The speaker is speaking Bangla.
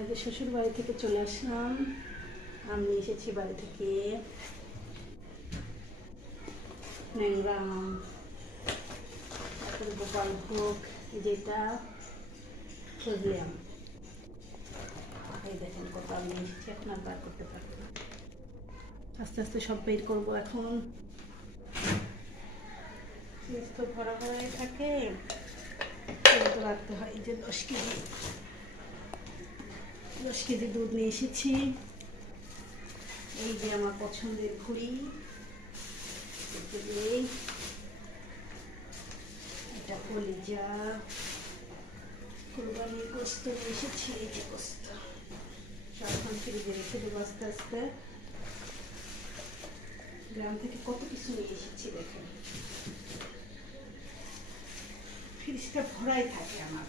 আগে শ্বশুর বাড়ি থেকে চলে আসলাম। আমি এসেছি বাড়ি থেকে ন্যাংরাম, তারপরে গোপালভোগ, যেটা ফজলি আম। এই দেখেন কত আমি এসেছি, এখন আর বার করতে পারবো না। আস্তে আস্তে সব বের করবো এখন। তো ভরা ভরাই থাকে, তো রাখতে হয়। এই যে 10 কেজি দুধ নিয়ে এসেছি। এই যে আমার পছন্দের ঘুড়ি, এটা কলিজা, কোরবানির গোস্ত নিয়ে এসেছি। এই যে গোস্ত সাবধান ফ্রিজে রেখে দেবো আস্তে আস্তে। গ্রাম থেকে কত কিছু নিয়ে এসেছি দেখেন, ফ্রিজটা ভরাই থাকে আমার।